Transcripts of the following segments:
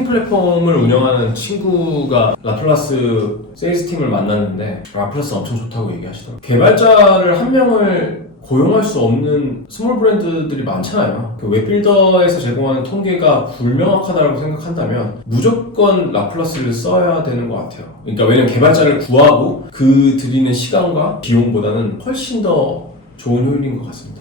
마케팅 플랫폼을 운영하는 친구가 라플라스 세일즈 팀을 만났는데 라플라스 엄청 좋다고 얘기하시더라고요. 개발자를 한 명을 고용할 수 없는 스몰 브랜드들이 많잖아요. 웹빌더에서 제공하는 통계가 불명확하다고 생각한다면 무조건 라플라스를 써야 되는 것 같아요. 그러니까 왜냐면 개발자를 구하고 그 들이는 시간과 비용보다는 훨씬 더 좋은 효율인 것 같습니다.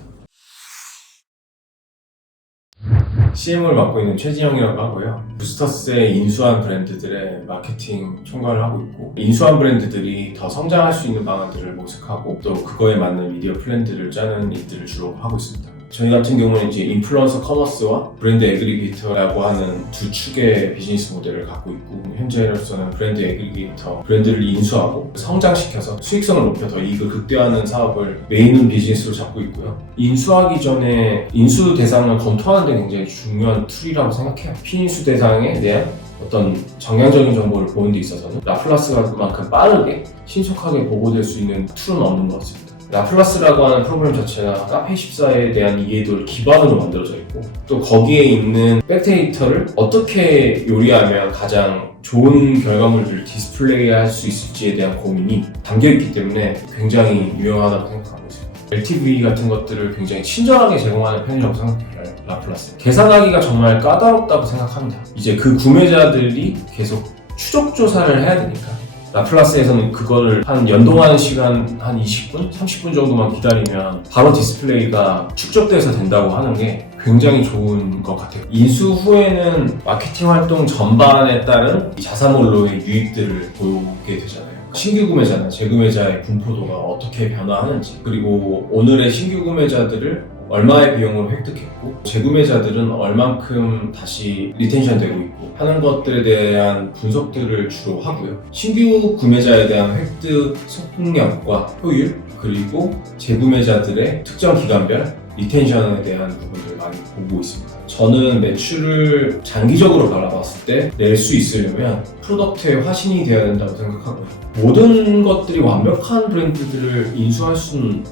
CM을 맡고 있는 최진영이라고 하고요. 부스터스에 인수한 브랜드들의 마케팅 총괄을 하고 있고, 인수한 브랜드들이 더 성장할 수 있는 방안들을 모색하고 또 그거에 맞는 미디어 플랜들을 짜는 일들을 주로 하고 있습니다. 저희 같은 경우는 이제 인플루언서 커머스와 브랜드 애그리게이터라고 하는 두 축의 비즈니스 모델을 갖고 있고, 현재로서는 브랜드 애그리게이터, 브랜드를 인수하고 성장시켜서 수익성을 높여서 이익을 극대화하는 사업을 메인 비즈니스로 잡고 있고요. 인수하기 전에 인수 대상을 검토하는 데 굉장히 중요한 툴이라고 생각해요. 피인수 대상에 대한 어떤 정량적인 정보를 보는 데 있어서는 라플라스만큼 빠르게 신속하게 보고될 수 있는 툴은 없는 것 같습니다. 라플라스라고 하는 프로그램 자체가 카페24에 대한 이해도를 기반으로 만들어져 있고, 또 거기에 있는 백데이터를 어떻게 요리하면 가장 좋은 결과물들을 디스플레이할 수 있을지에 대한 고민이 담겨있기 때문에 굉장히 유용하다고 생각하고 있습니다. LTV 같은 것들을 굉장히 친절하게 제공하는 편이라고 생각해요. 라플라스 계산하기가 정말 까다롭다고 생각합니다. 이제 그 구매자들이 계속 추적 조사를 해야 되니까 라플라스에서는 그거를 한 연동하는 시간 한 20분, 30분 정도만 기다리면 바로 디스플레이가 축적돼서 된다고 하는 게 굉장히 좋은 것 같아요. 인수 후에는 마케팅 활동 전반에 따른 자사몰로의 유입들을 보게 되잖아요. 신규 구매자나 재구매자의 분포도가 어떻게 변화하는지, 그리고 오늘의 신규 구매자들을 얼마의 비용으로 획득했고 재구매자들은 얼만큼 다시 리텐션 되고 있고 하는 것들에 대한 분석들을 주로 하고요. 신규 구매자에 대한 획득 속력과 효율, 그리고 재구매자들의 특정 기간별 리텐션에 대한 부분들을 많이 보고 있습니다. 저는 매출을 장기적으로 바라봤을 때 낼 수 있으려면 프로덕트의 화신이 되어야 된다고 생각하고요. 모든 것들이 완벽한 브랜드들을 인수할 수는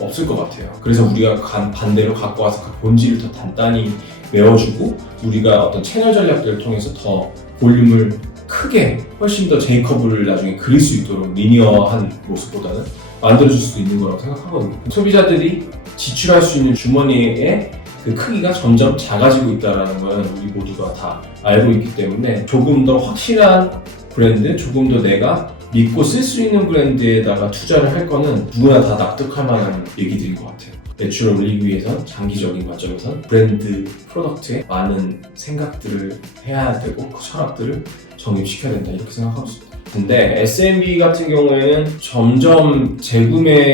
없을 것 같아요. 그래서 우리가 반대로 갖고 와서 그 본질을 더 단단히 메워주고 우리가 어떤 채널 전략들을 통해서 더 볼륨을 크게 훨씬 더 J커브를 나중에 그릴 수 있도록 리니어한 모습보다는 만들어줄 수도 있는 거라고 생각하거든요. 소비자들이 지출할 수 있는 주머니의 그 크기가 점점 작아지고 있다는 건 우리 모두가 다 알고 있기 때문에 조금 더 확실한 브랜드, 조금 더 내가 믿고 쓸 수 있는 브랜드에다가 투자를 할 거는 누구나 다 납득할 만한 얘기들인 것 같아요. 매출을 올리기 위해선 장기적인 관점에선 브랜드, 프로덕트에 많은 생각들을 해야 되고 그 철학들을 정립시켜야 된다 이렇게 생각하고 있습니다. 근데 SMB 같은 경우에는 점점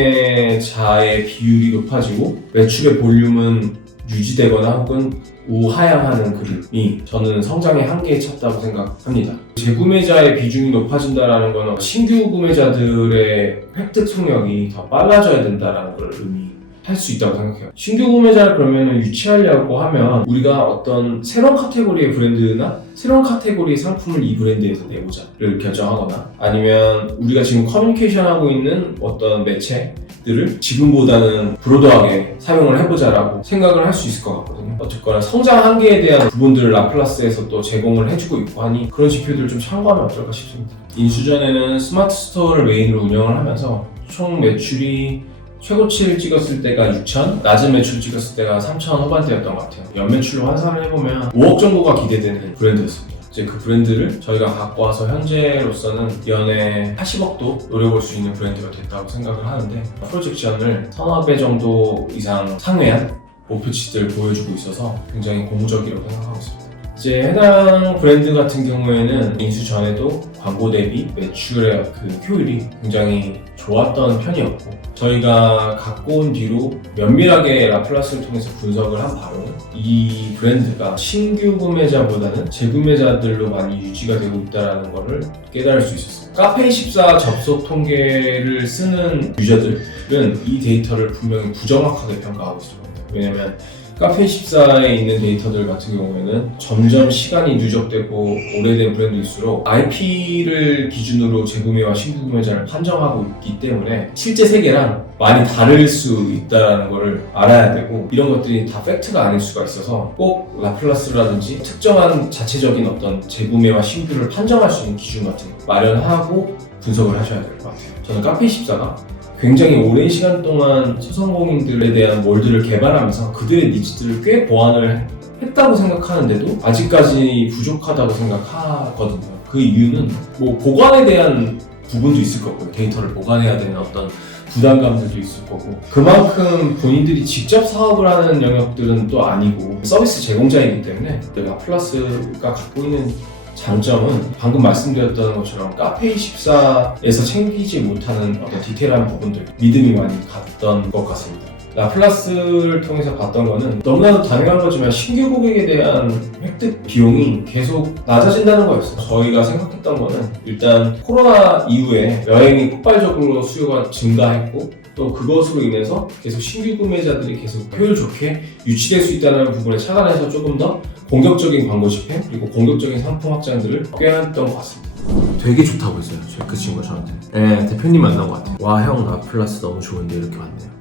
재구매자의 비율이 높아지고 매출의 볼륨은 유지되거나 혹은 우하향하는 그림이 저는 성장의 한계에 찼다고 생각합니다. 재구매자의 비중이 높아진다는 건 신규 구매자들의 획득 속력이 더 빨라져야 된다는 걸 의미할 수 있다고 생각해요. 신규 구매자를 그러면 유치하려고 하면 우리가 어떤 새로운 카테고리의 브랜드나 새로운 카테고리의 상품을 이 브랜드에서 내보자를 결정하거나 아니면 우리가 지금 커뮤니케이션하고 있는 어떤 매체들을 지금보다는 브로드하게 사용을 해보자라고 생각을 할 수 있을 것 같거든요. 어쨌거나 성장 한계에 대한 부분들을 라플라스에서 또 제공을 해주고 있고 하니 그런 지표들을 좀 참고하면 어떨까 싶습니다. 인수전에는 스마트 스토어를 메인으로 운영을 하면서 총 매출이 최고치를 찍었을 때가 6천, 낮은 매출 찍었을 때가 3천 후반대였던 것 같아요. 연매출로 환산을 해보면 5억 정도가 기대되는 브랜드였습니다. 이제 그 브랜드를 저희가 갖고 와서 현재로서는 연에 80억도 노려볼 수 있는 브랜드가 됐다고 생각을 하는데 프로젝션을 서너 배 정도 이상 상회한 목표치들을 보여주고 있어서 굉장히 고무적이라고 생각하고 있습니다. 이제 해당 브랜드 같은 경우에는 인수 전에도 광고 대비 매출의 그 효율이 굉장히 좋았던 편이었고 저희가 갖고 온 뒤로 면밀하게 라플라스를 통해서 분석을 한 바로는 이 브랜드가 신규 구매자보다는 재구매자들로 많이 유지가 되고 있다는 것을 깨달을 수 있었어요. 카페24 접속 통계를 쓰는 유저들은 이 데이터를 분명히 부정확하게 평가하고 있습니다. 왜냐면 카페24에 있는 데이터들 같은 경우에는 점점 시간이 누적되고 오래된 브랜드일수록 IP를 기준으로 재구매와 신규구매자를 판정하고 있기 때문에 실제 세계랑 많이 다를 수 있다는 것을 알아야 되고, 이런 것들이 다 팩트가 아닐 수가 있어서 꼭 라플라스라든지 특정한 자체적인 어떤 재구매와 신규를 판정할 수 있는 기준 같은 거 마련하고 분석을 하셔야 될 것 같아요. 저는 카페24가 굉장히 오랜 시간 동안 소상공인들에 대한 몰드를 개발하면서 그들의 니즈들을 꽤 보완을 했다고 생각하는데도 아직까지 부족하다고 생각하거든요. 그 이유는 뭐 보관에 대한 부분도 있을 거고요. 데이터를 보관해야 되는 어떤 부담감들도 있을 거고, 그만큼 본인들이 직접 사업을 하는 영역들은 또 아니고 서비스 제공자이기 때문에 라플라스가 갖고 있는 장점은 방금 말씀드렸던 것처럼 카페24에서 챙기지 못하는 어떤 디테일한 부분들, 믿음이 많이 갔던 것 같습니다. 라플라스를 통해서 봤던 거는 너무나도 당연한 거지만 신규 고객에 대한 획득 비용이 계속 낮아진다는 거였어요. 저희가 생각했던 거는 일단 코로나 이후에 여행이 폭발적으로 수요가 증가했고, 또 그것으로 인해서 계속 신규 구매자들이 계속 효율 좋게 유치될 수 있다는 부분에 착안해서 조금 더 공격적인 광고 집행 그리고 공격적인 상품 확장들을 꾀했던 것 같습니다. 되게 좋다고 했어요. 그 친구가 저한테. 네, 대표님 만난 것 같아요. 와, 형, 라플라스 너무 좋은데 이렇게 왔네요.